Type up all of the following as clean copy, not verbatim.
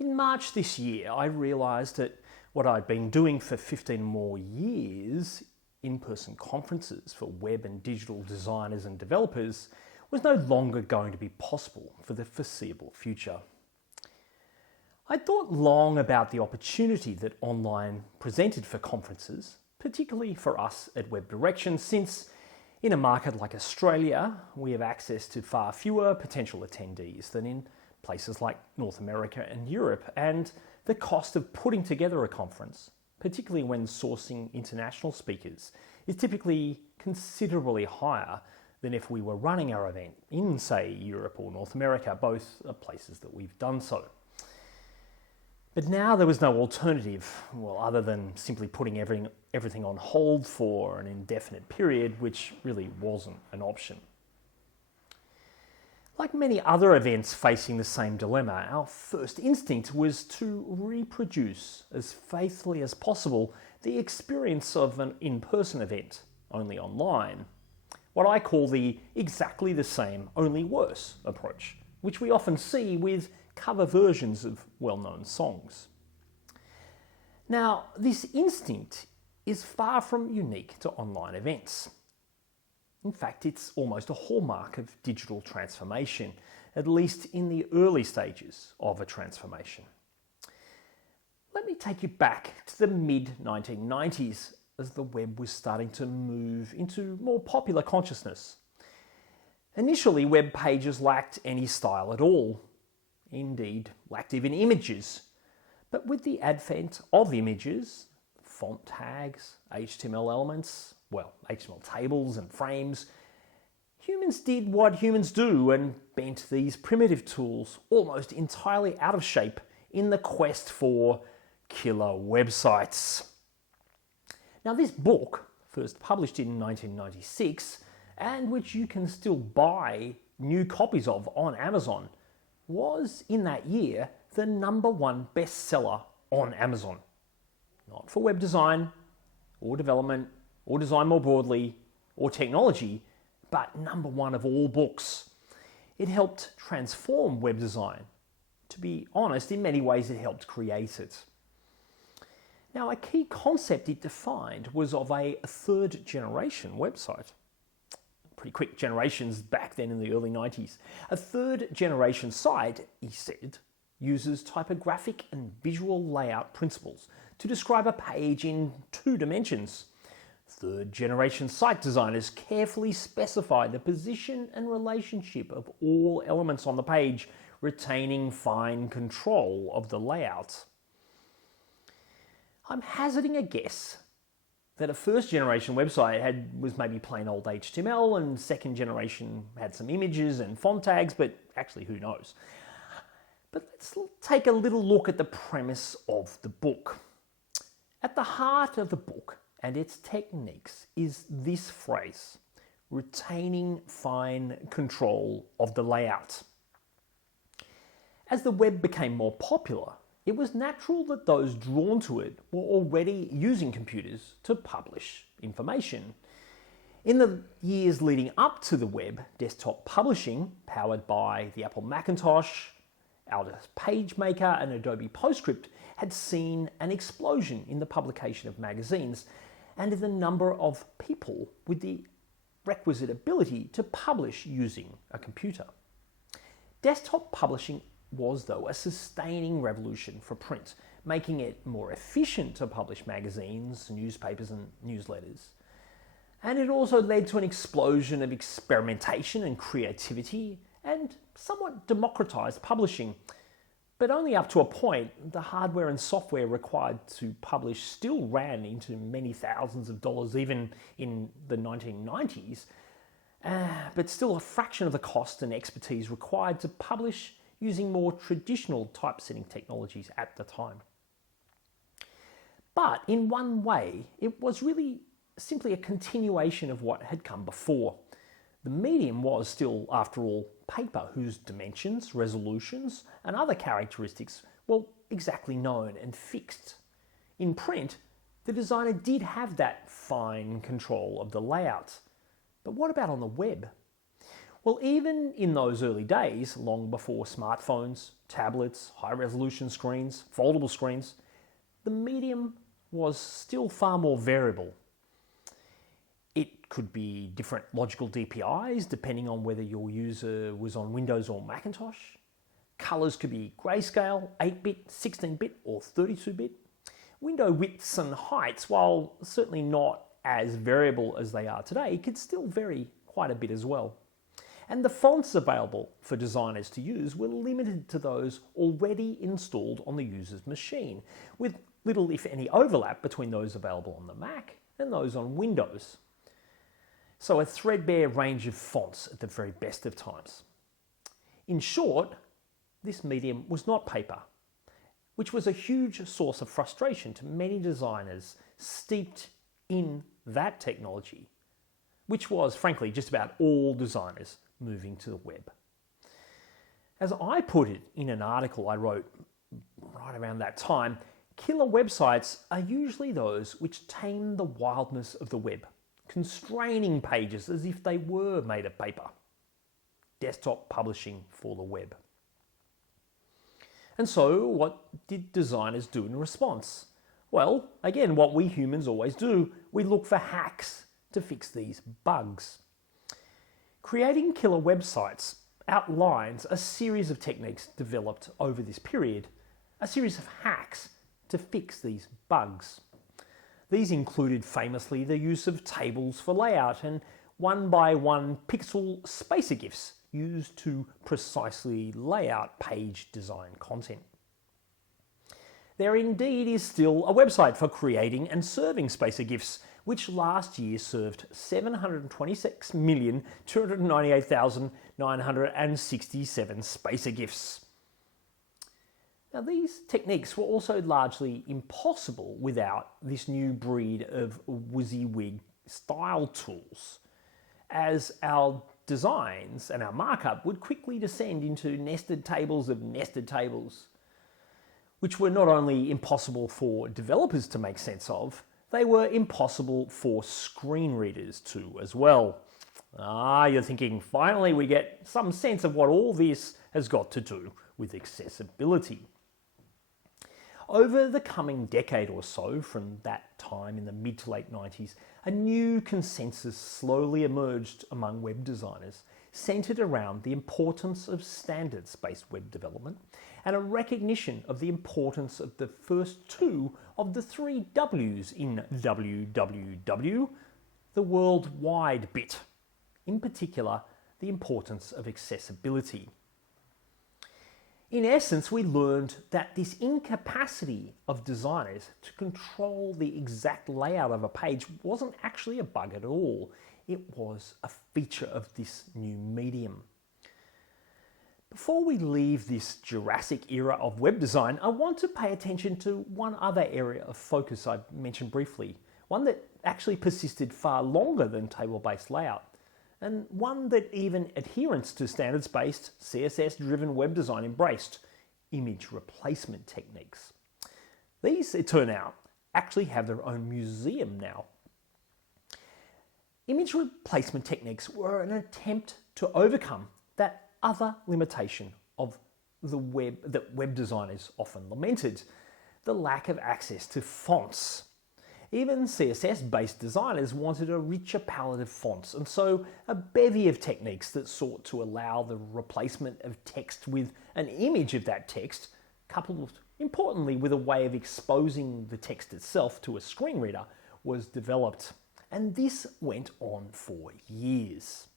In March this year, I realised that what I'd been doing for 15 more years, in-person conferences for web and digital designers and developers, was no longer going to be possible for the foreseeable future. I thought long about the opportunity that online presented for conferences, particularly for us at Web Direction, since in a market like Australia, we have access to far fewer potential attendees than in places like North America and Europe, and the cost of putting together a conference, particularly when sourcing international speakers, is typically considerably higher than if we were running our event in, say, Europe or North America. Both are places that we've done so. But now there was no alternative, other than simply putting everything on hold for an indefinite period, which really wasn't an option. Like many other events facing the same dilemma, our first instinct was to reproduce as faithfully as possible the experience of an in-person event, only online. What I call the exactly the same, only worse approach, which we often see with cover versions of well-known songs. Now, this instinct is far from unique to online events. In fact, it's almost a hallmark of digital transformation, at least in the early stages of a transformation. Let me take you back to the mid-1990s as the web was starting to move into more popular consciousness. Initially, web pages lacked any style at all, indeed lacked even images. But with the advent of images, font tags, HTML elements, HTML tables and frames, humans did what humans do and bent these primitive tools almost entirely out of shape in the quest for killer websites. Now, this book, first published in 1996, and which you can still buy new copies of on Amazon, was in that year the #1 bestseller on Amazon. Not for web design or development or design more broadly or technology, but #1 of all books. It helped transform web design. To be honest, in many ways it helped create it. Now, a key concept it defined was of a third generation website. Pretty quick generations back then in the early 90s. A third generation site, he said, uses typographic and visual layout principles to describe a page in 2 dimensions. Third generation site designers carefully specify the position and relationship of all elements on the page, retaining fine control of the layout. I'm hazarding a guess that a first generation website was maybe plain old HTML, and second generation had some images and font tags, but actually who knows. But let's take a little look at the premise of the book. At the heart of the book and its techniques is this phrase: retaining fine control of the layout. As the web became more popular, it was natural that those drawn to it were already using computers to publish information. In the years leading up to the web, desktop publishing, powered by the Apple Macintosh, Aldous PageMaker and Adobe PostScript, had seen an explosion in the publication of magazines and in the number of people with the requisite ability to publish using a computer. Desktop publishing was, though, a sustaining revolution for print, making it more efficient to publish magazines, newspapers and newsletters. And it also led to an explosion of experimentation and creativity and somewhat democratized publishing. But only up to a point. The hardware and software required to publish still ran into many thousands of dollars even in the 1990s, but still a fraction of the cost and expertise required to publish using more traditional typesetting technologies at the time. But in one way, it was really simply a continuation of what had come before. The medium was still, after all, paper, whose dimensions, resolutions, and other characteristics were exactly known and fixed. In print, the designer did have that fine control of the layout. But what about on the web? Well, even in those early days, long before smartphones, tablets, high-resolution screens, foldable screens, the medium was still far more variable. It could be different logical DPIs depending on whether your user was on Windows or Macintosh. Colours could be grayscale, 8-bit, 16-bit or 32-bit. Window widths and heights, while certainly not as variable as they are today, could still vary quite a bit as well. And the fonts available for designers to use were limited to those already installed on the user's machine, with little if any overlap between those available on the Mac and those on Windows. So a threadbare range of fonts at the very best of times. In short, this medium was not paper, which was a huge source of frustration to many designers steeped in that technology, which was, frankly, just about all designers moving to the web. As I put it in an article I wrote right around that time, killer websites are usually those which tame the wildness of the web, constraining pages as if they were made of paper. Desktop publishing for the web. And so, what did designers do in response? Well, again, what we humans always do, we look for hacks to fix these bugs. Creating killer websites outlines a series of techniques developed over this period, a series of hacks to fix these bugs. These included famously the use of tables for layout and 1x1 pixel spacer GIFs used to precisely lay out page design content. There indeed is still a website for creating and serving spacer GIFs, which last year served 726,298,967 spacer GIFs. Now, these techniques were also largely impossible without this new breed of WYSIWYG style tools, as our designs and our markup would quickly descend into nested tables of nested tables, which were not only impossible for developers to make sense of, they were impossible for screen readers to as well. You're thinking, finally we get some sense of what all this has got to do with accessibility. Over the coming decade or so, from that time in the mid to late 90s, a new consensus slowly emerged among web designers, centered around the importance of standards-based web development and a recognition of the importance of the first two of the three W's in www, the worldwide bit, in particular, the importance of accessibility. In essence, we learned that this incapacity of designers to control the exact layout of a page wasn't actually a bug at all. It was a feature of this new medium. Before we leave this Jurassic era of web design, I want to pay attention to one other area of focus I mentioned briefly, one that actually persisted far longer than table-based layout, and one that even adherents to standards-based, CSS-driven web design embraced: image replacement techniques. These, it turned out, actually have their own museum now. Image replacement techniques were an attempt to overcome that other limitation of the web that web designers often lamented: the lack of access to fonts. Even CSS-based designers wanted a richer palette of fonts, and so a bevy of techniques that sought to allow the replacement of text with an image of that text, coupled, importantly, with a way of exposing the text itself to a screen reader, was developed. And this went on for years.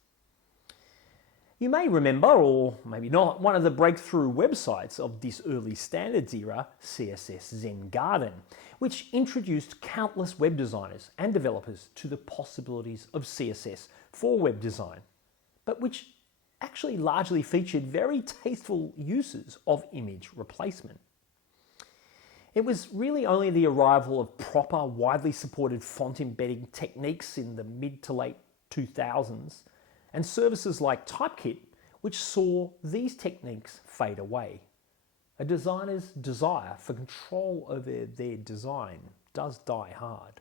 You may remember, or maybe not, one of the breakthrough websites of this early standards era, CSS Zen Garden, which introduced countless web designers and developers to the possibilities of CSS for web design, but which actually largely featured very tasteful uses of image replacement. It was really only the arrival of proper, widely supported font embedding techniques in the mid to late 2000s and services like Typekit which saw these techniques fade away. A designer's desire for control over their design does die hard.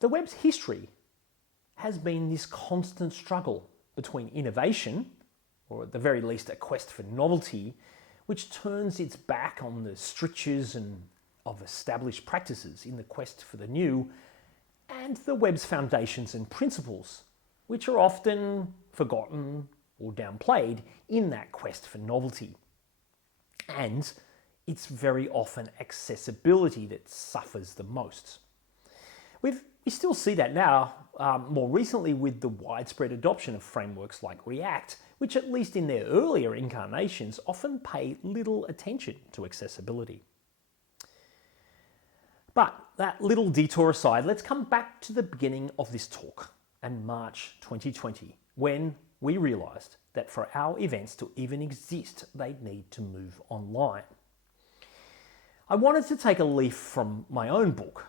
The web's history has been this constant struggle between innovation, or at the very least a quest for novelty, which turns its back on the strictures of established practices in the quest for the new, and the web's foundations and principles, which are often forgotten or downplayed in that quest for novelty. And it's very often accessibility that suffers the most. We still see that now, more recently with the widespread adoption of frameworks like React, which at least in their earlier incarnations often pay little attention to accessibility. But that little detour aside, let's come back to the beginning of this talk and March 2020, when we realised that for our events to even exist, they'd need to move online. I wanted to take a leaf from my own book,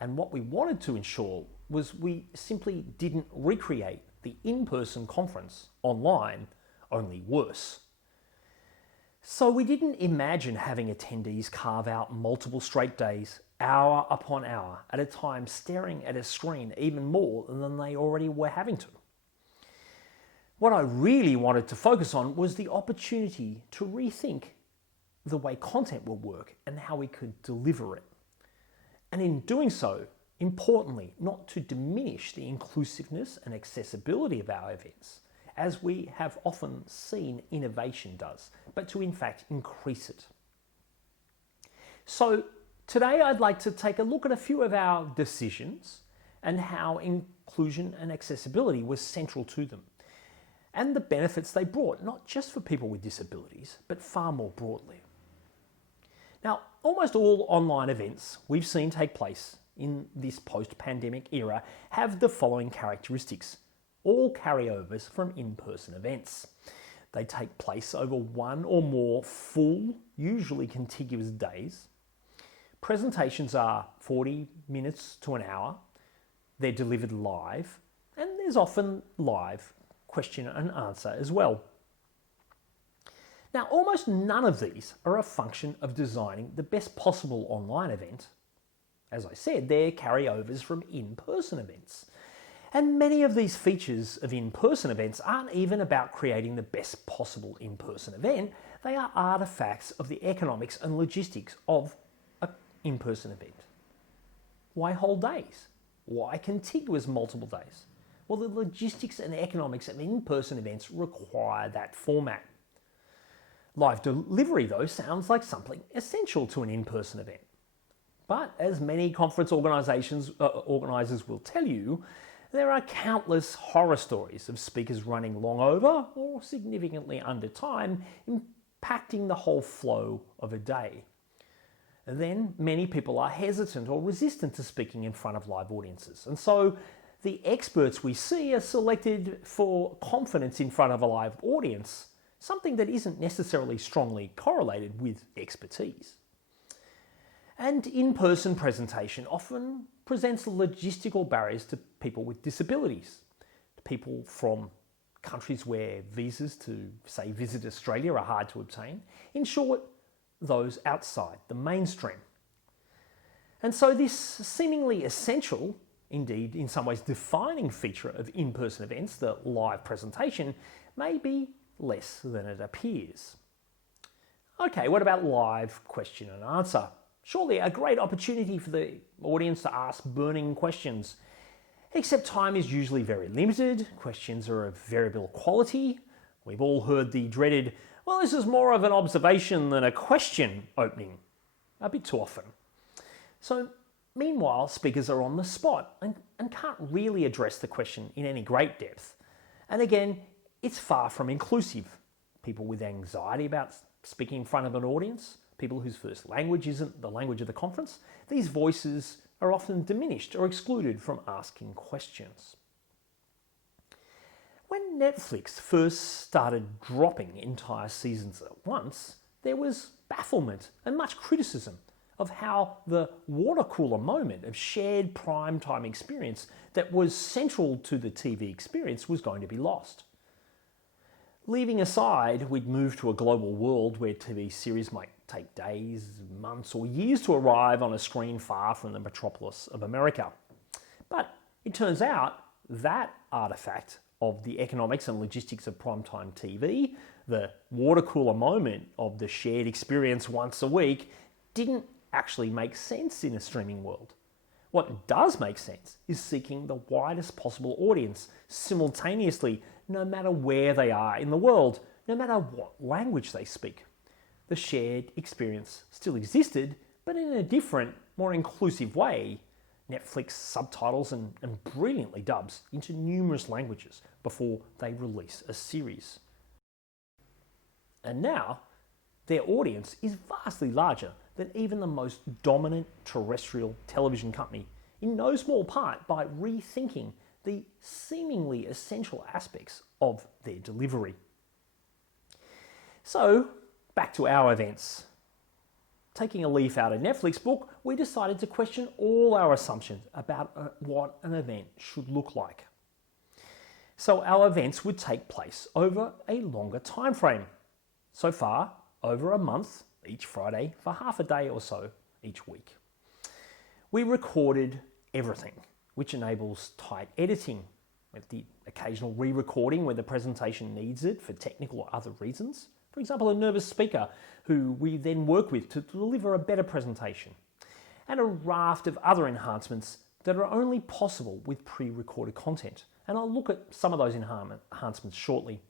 and what we wanted to ensure was we simply didn't recreate the in-person conference online, only worse. So we didn't imagine having attendees carve out multiple straight days, hour upon hour, at a time staring at a screen even more than they already were having to. What I really wanted to focus on was the opportunity to rethink the way content will work and how we could deliver it. And in doing so, importantly, not to diminish the inclusiveness and accessibility of our events, as we have often seen innovation does, but to in fact increase it. So today I'd like to take a look at a few of our decisions and how inclusion and accessibility was central to them, and the benefits they brought, not just for people with disabilities, but far more broadly. Now, almost all online events we've seen take place in this post-pandemic era have the following characteristics, all carryovers from in-person events. They take place over one or more full, usually contiguous days. Presentations are 40 minutes to an hour. They're delivered live, and there's often live question and answer as well. Now, almost none of these are a function of designing the best possible online event. As I said, they're carryovers from in-person events. And many of these features of in-person events aren't even about creating the best possible in-person event. They are artifacts of the economics and logistics of an in-person event. Why whole days? Why contiguous multiple days? Well, the logistics and economics of in-person events require that format. Live delivery, though, sounds like something essential to an in-person event. But as many conference organisers will tell you, there are countless horror stories of speakers running long over or significantly under time, impacting the whole flow of a day. And then many people are hesitant or resistant to speaking in front of live audiences. And so the experts we see are selected for confidence in front of a live audience, something that isn't necessarily strongly correlated with expertise. And in-person presentation often presents logistical barriers to people with disabilities, people from countries where visas to, say, visit Australia are hard to obtain, in short, those outside the mainstream. And so this seemingly essential, indeed in some ways defining feature of in-person events, the live presentation, may be less than it appears. Okay, what about live question and answer? Surely a great opportunity for the audience to ask burning questions. Except time is usually very limited, questions are of variable quality. We've all heard the dreaded, well, this is more of an observation than a question opening, a bit too often. So meanwhile, speakers are on the spot and can't really address the question in any great depth. And again, it's far from inclusive. People with anxiety about speaking in front of an audience, people whose first language isn't the language of the conference, these voices are often diminished or excluded from asking questions. When Netflix first started dropping entire seasons at once, there was bafflement and much criticism of how the water cooler moment of shared primetime experience that was central to the TV experience was going to be lost. Leaving aside, we'd moved to a global world where TV series might take days, months, or years to arrive on a screen far from the metropolis of America. But it turns out that artifact of the economics and logistics of primetime TV, the water cooler moment of the shared experience once a week, didn't actually make sense in a streaming world. What does make sense is seeking the widest possible audience simultaneously, no matter where they are in the world, no matter what language they speak. The shared experience still existed, but in a different, more inclusive way. Netflix subtitles and brilliantly dubs into numerous languages before they release a series. And now, their audience is vastly larger than even the most dominant terrestrial television company, in no small part by rethinking the seemingly essential aspects of their delivery. So, back to our events. Taking a leaf out of Netflix's book, we decided to question all our assumptions about what an event should look like. So our events would take place over a longer time frame. So far, over a month, each Friday, for half a day or so each week. We recorded everything, which enables tight editing, with the occasional re-recording where the presentation needs it for technical or other reasons. For example, a nervous speaker who we then work with to deliver a better presentation. And a raft of other enhancements that are only possible with pre-recorded content. And I'll look at some of those enhancements shortly.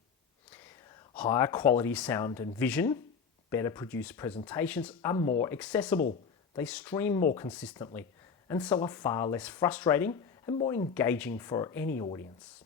Higher quality sound and vision, better produced presentations are more accessible. They stream more consistently and so are far less frustrating and more engaging for any audience.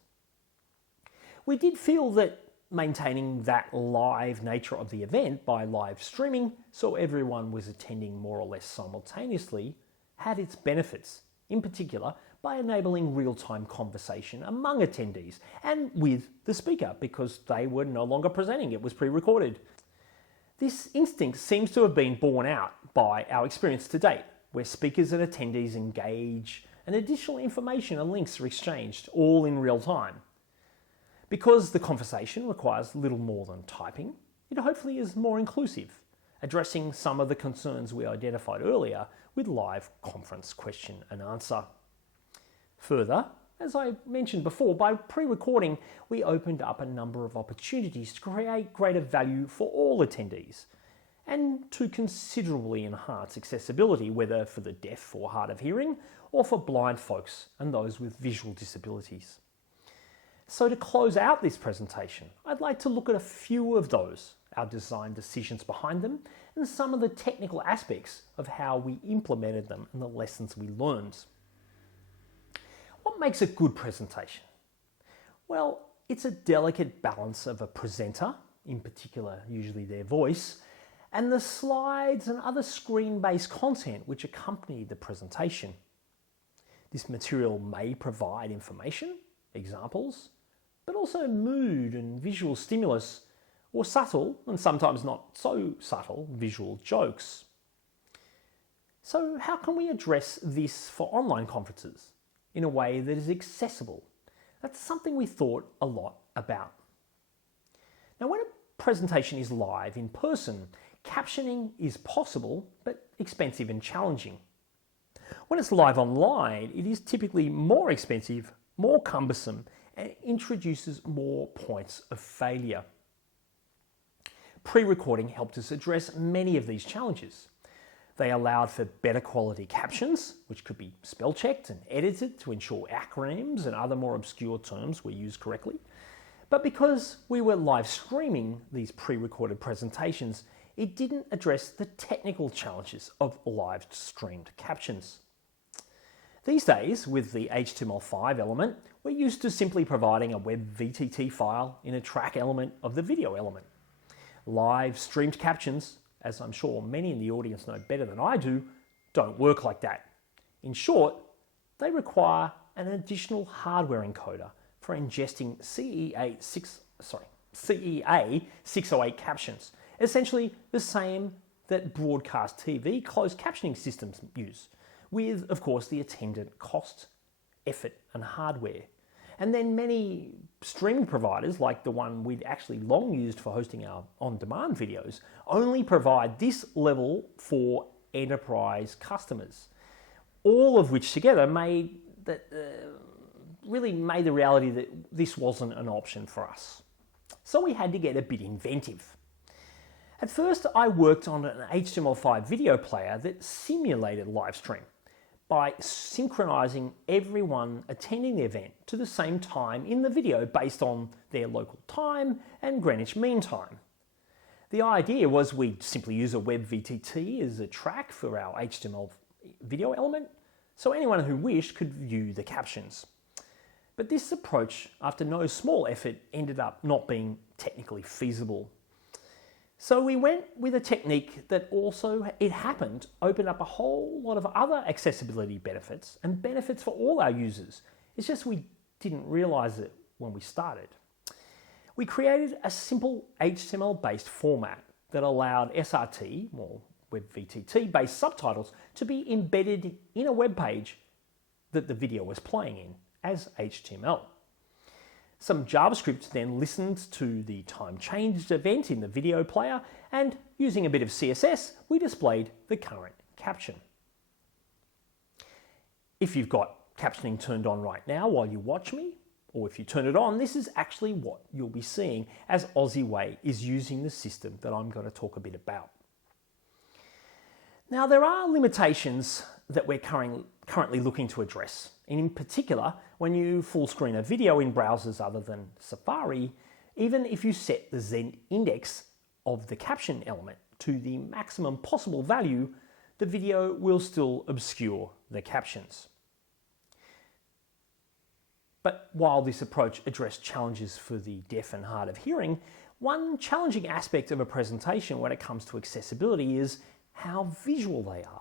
We did feel that maintaining that live nature of the event by live streaming so everyone was attending more or less simultaneously had its benefits, in particular by enabling real-time conversation among attendees and with the speaker because they were no longer presenting, it was pre-recorded. This instinct seems to have been borne out by our experience to date, where speakers and attendees engage and additional information and links are exchanged all in real time. Because the conversation requires little more than typing, it hopefully is more inclusive, addressing some of the concerns we identified earlier with live conference question and answer. Further, as I mentioned before, by pre-recording, we opened up a number of opportunities to create greater value for all attendees and to considerably enhance accessibility, whether for the deaf or hard of hearing, or for blind folks and those with visual disabilities. So to close out this presentation, I'd like to look at a few of those, our design decisions behind them, and some of the technical aspects of how we implemented them and the lessons we learned. What makes a good presentation? Well, it's a delicate balance of a presenter, in particular usually their voice, and the slides and other screen-based content which accompany the presentation. This material may provide information, examples, but also mood and visual stimulus, or subtle, and sometimes not so subtle, visual jokes. So how can we address this for online conferences in a way that is accessible? That's something we thought a lot about. Now, when a presentation is live in person, captioning is possible, but expensive and challenging. When it's live online, it is typically more expensive, more cumbersome, and introduces more points of failure. Pre-recording helped us address many of these challenges. They allowed for better quality captions, which could be spell checked and edited to ensure acronyms and other more obscure terms were used correctly. But because we were live streaming these pre-recorded presentations, it didn't address the technical challenges of live streamed captions. These days, with the HTML5 element, we're used to simply providing a web VTT file in a track element of the video element. Live streamed captions, as I'm sure many in the audience know better than I do, don't work like that. In short, they require an additional hardware encoder for ingesting CEA 608 captions, essentially the same that broadcast TV closed captioning systems use, with, of course, the attendant cost, effort, and hardware. And then many streaming providers, like the one we'd actually long used for hosting our on-demand videos, only provide this level for enterprise customers. All of which together made that really made the reality that this wasn't an option for us. So we had to get a bit inventive. At first, I worked on an HTML5 video player that simulated live stream by synchronizing everyone attending the event to the same time in the video based on their local time and Greenwich Mean Time. The idea was we'd simply use a web VTT as a track for our HTML video element, so anyone who wished could view the captions. But this approach, after no small effort, ended up not being technically feasible. So we went with a technique that also, it happened, opened up a whole lot of other accessibility benefits and benefits for all our users. It's just we didn't realize it when we started. We created a simple HTML-based format that allowed SRT, or Web VTT-based subtitles, to be embedded in a web page that the video was playing in as HTML. Some JavaScript then listened to the time-changed event in the video player, and using a bit of CSS, we displayed the current caption. If you've got captioning turned on right now while you watch me, or if you turn it on, this is actually what you'll be seeing as OZeWAI is using the system that I'm going to talk a bit about. Now, there are limitations that we're currently looking to address. And in particular, when you full screen a video in browsers other than Safari, even if you set the Zen index of the caption element to the maximum possible value, the video will still obscure the captions. But while this approach addressed challenges for the deaf and hard of hearing, one challenging aspect of a presentation when it comes to accessibility is how visual they are.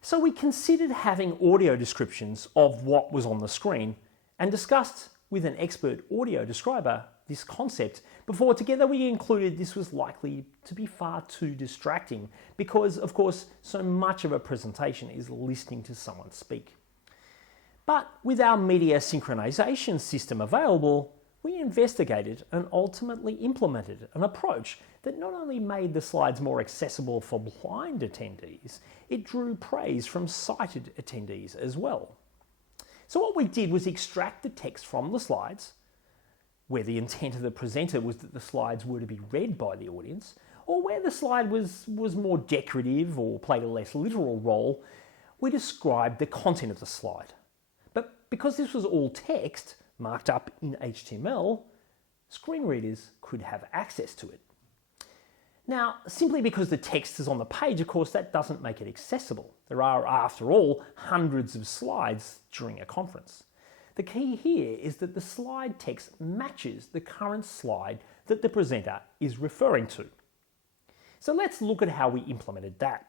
So we considered having audio descriptions of what was on the screen and discussed with an expert audio describer this concept before together we concluded this was likely to be far too distracting because, of course, so much of a presentation is listening to someone speak. But with our media synchronization system available, we investigated and ultimately implemented an approach that not only made the slides more accessible for blind attendees, it drew praise from sighted attendees as well. So what we did was extract the text from the slides, where the intent of the presenter was that the slides were to be read by the audience, or where the slide was more decorative or played a less literal role, we described the content of the slide. But because this was all text, marked up in HTML, screen readers could have access to it. Now, simply because the text is on the page, of course, that doesn't make it accessible. There are, after all, hundreds of slides during a conference. The key here is that the slide text matches the current slide that the presenter is referring to. So let's look at how we implemented that.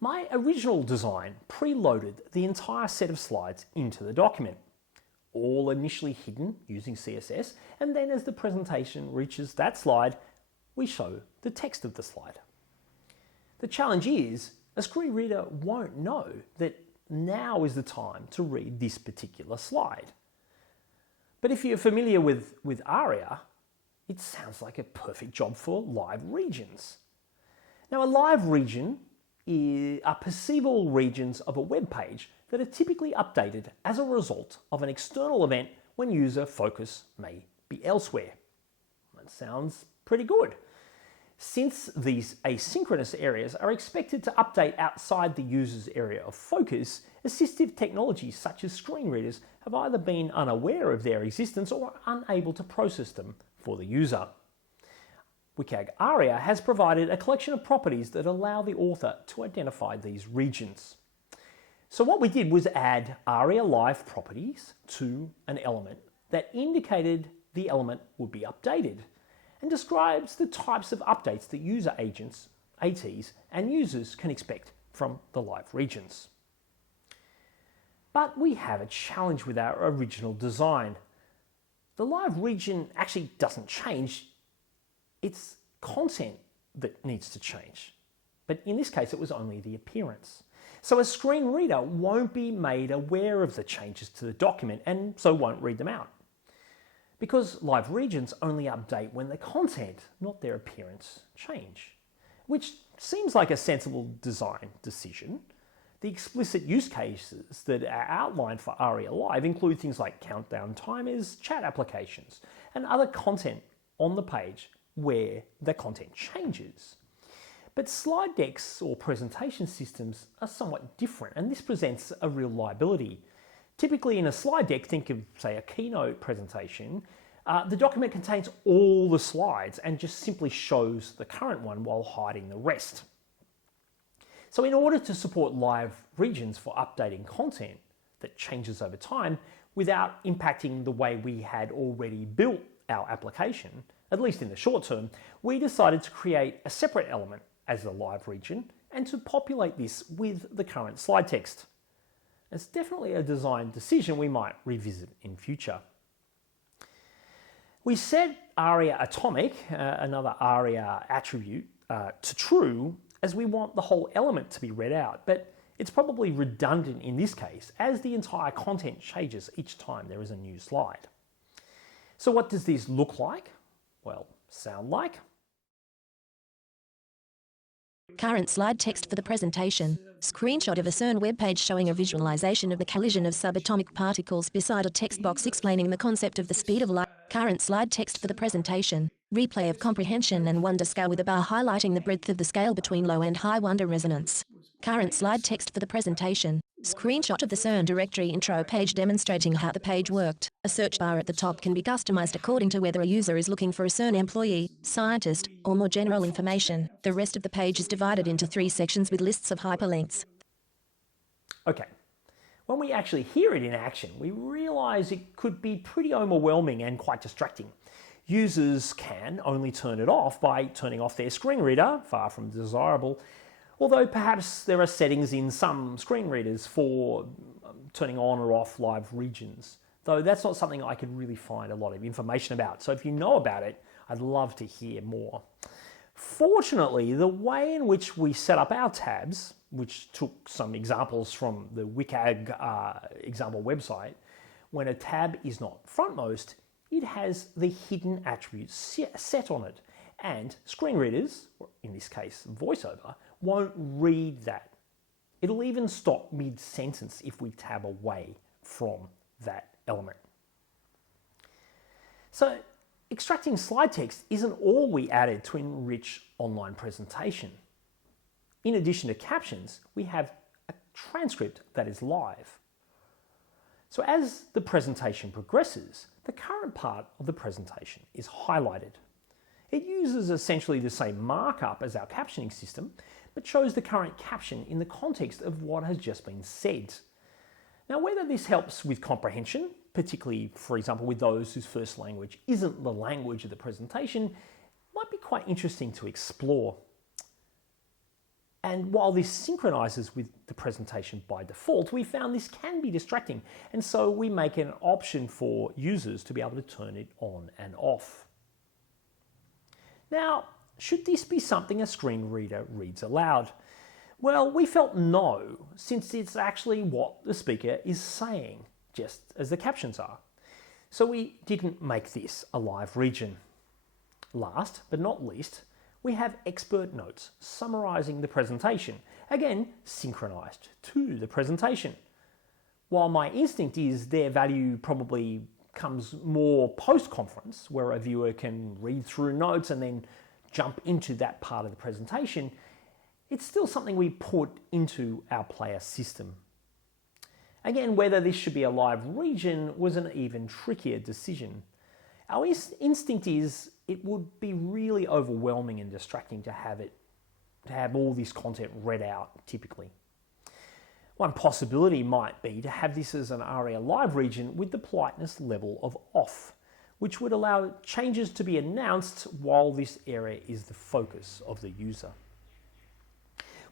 My original design preloaded the entire set of slides into the document, all initially hidden using CSS, and then as the presentation reaches that slide, we show the text of the slide. The challenge is, a screen reader won't know that now is the time to read this particular slide. But if you're familiar with ARIA, it sounds like a perfect job for live regions. Now, a live region are perceivable regions of a web page that are typically updated as a result of an external event when user focus may be elsewhere. That sounds pretty good. Since these asynchronous areas are expected to update outside the user's area of focus, assistive technologies such as screen readers have either been unaware of their existence or unable to process them for the user. WCAG ARIA has provided a collection of properties that allow the author to identify these regions. So what we did was add ARIA live properties to an element that indicated the element would be updated and describes the types of updates that user agents, ATs, and users can expect from the live regions. But we have a challenge with our original design. The live region actually doesn't change. It's content that needs to change. But in this case, it was only the appearance. So a screen reader won't be made aware of the changes to the document and so won't read them out. Because live regions only update when the content, not their appearance, change. Which seems like a sensible design decision. The explicit use cases that are outlined for ARIA Live include things like countdown timers, chat applications, and other content on the page where the content changes. But slide decks or presentation systems are somewhat different, and this presents a real liability. Typically in a slide deck, think of, say, a Keynote presentation, the document contains all the slides and just simply shows the current one while hiding the rest. So in order to support live regions for updating content that changes over time without impacting the way we had already built our application, at least in the short term, we decided to create a separate element as a live region and to populate this with the current slide text. It's definitely a design decision we might revisit in future. We set ARIA atomic, another ARIA attribute, to true, as we want the whole element to be read out, but it's probably redundant in this case as the entire content changes each time there is a new slide. So what does this look like? Well, sound like? Current slide text for the presentation. Screenshot of a CERN webpage showing a visualization of the collision of subatomic particles beside a text box explaining the concept of the speed of light. Current slide text for the presentation. Replay of comprehension and wonder scale with a bar highlighting the breadth of the scale between low and high wonder resonance. Current slide text for the presentation. Screenshot of the CERN directory intro page demonstrating how the page worked. A search bar at the top can be customized according to whether a user is looking for a CERN employee, scientist, or more general information. The rest of the page is divided into 3 sections with lists of hyperlinks. Okay, when we actually hear it in action, we realize it could be pretty overwhelming and quite distracting. Users can only turn it off by turning off their screen reader, far from desirable, although perhaps there are settings in some screen readers for turning on or off live regions, though that's not something I could really find a lot of information about. So if you know about it, I'd love to hear more. Fortunately, the way in which we set up our tabs, which took some examples from the WCAG example website, when a tab is not frontmost, it has the hidden attributes set on it, and screen readers, or in this case VoiceOver, won't read that. It'll even stop mid-sentence if we tab away from that element. So extracting slide text isn't all we added to enrich online presentation. In addition to captions, we have a transcript that is live. So as the presentation progresses, the current part of the presentation is highlighted. It uses essentially the same markup as our captioning system, but shows the current caption in the context of what has just been said. Now, whether this helps with comprehension, particularly, for example, with those whose first language isn't the language of the presentation, might be quite interesting to explore. And while this synchronizes with the presentation by default, we found this can be distracting, and so we make an option for users to be able to turn it on and off. Now, should this be something a screen reader reads aloud? Well, we felt no, since it's actually what the speaker is saying, just as the captions are. So we didn't make this a live region. Last but not least, we have expert notes summarizing the presentation, again synchronized to the presentation. While my instinct is their value probably comes more post-conference, where a viewer can read through notes and then jump into that part of the presentation, it's still something we put into our player system. Again, whether this should be a live region was an even trickier decision. Our instinct is it would be really overwhelming and distracting to have all this content read out typically. One possibility might be to have this as an ARIA live region with the politeness level of off, which would allow changes to be announced while this area is the focus of the user.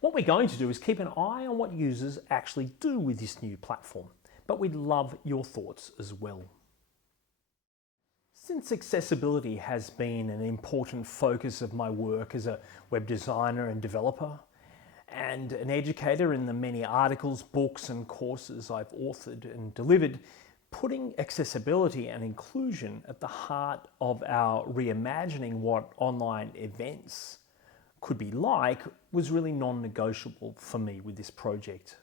What we're going to do is keep an eye on what users actually do with this new platform, but we'd love your thoughts as well. Since accessibility has been an important focus of my work as a web designer and developer, and an educator in the many articles, books and courses I've authored and delivered, putting accessibility and inclusion at the heart of our reimagining what online events could be like was really non-negotiable for me with this project.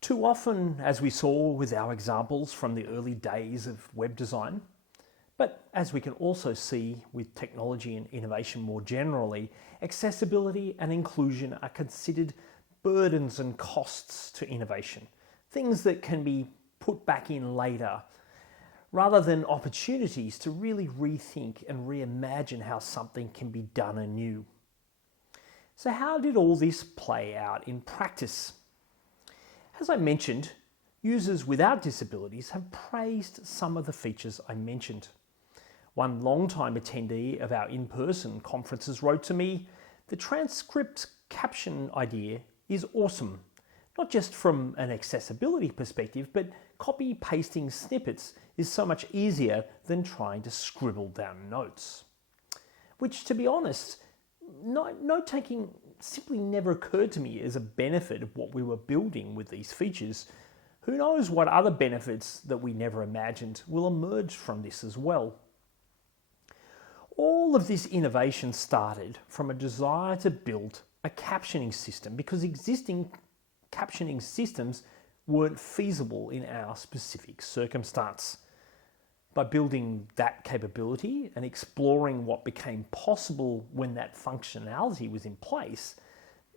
Too often, as we saw with our examples from the early days of web design, but as we can also see with technology and innovation more generally, accessibility and inclusion are considered burdens and costs to innovation, things that can be put back in later, rather than opportunities to really rethink and reimagine how something can be done anew. So how did all this play out in practice? As I mentioned, users without disabilities have praised some of the features I mentioned. One long-time attendee of our in-person conferences wrote to me, "The transcript caption idea is awesome, not just from an accessibility perspective, but copy-pasting snippets is so much easier than trying to scribble down notes." Which, to be honest, note-taking simply never occurred to me as a benefit of what we were building with these features. Who knows what other benefits that we never imagined will emerge from this as well. All of this innovation started from a desire to build a captioning system because existing captioning systems weren't feasible in our specific circumstance. By building that capability and exploring what became possible when that functionality was in place,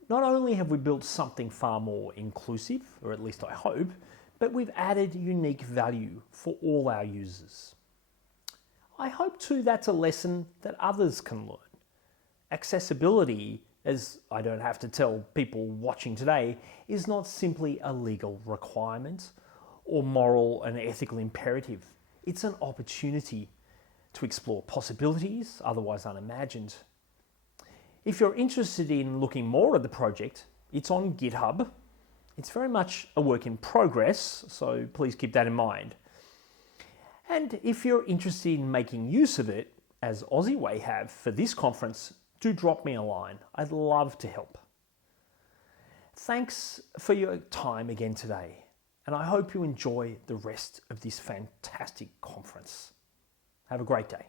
not only have we built something far more inclusive, or at least I hope, but we've added unique value for all our users. I hope too that's a lesson that others can learn. Accessibility, as I don't have to tell people watching today, is not simply a legal requirement or moral and ethical imperative. It's an opportunity to explore possibilities otherwise unimagined. If you're interested in looking more at the project, it's on GitHub. It's very much a work in progress, so please keep that in mind. And if you're interested in making use of it, as OZeWAI have for this conference, do drop me a line. I'd love to help. Thanks for your time again today, and I hope you enjoy the rest of this fantastic conference. Have a great day.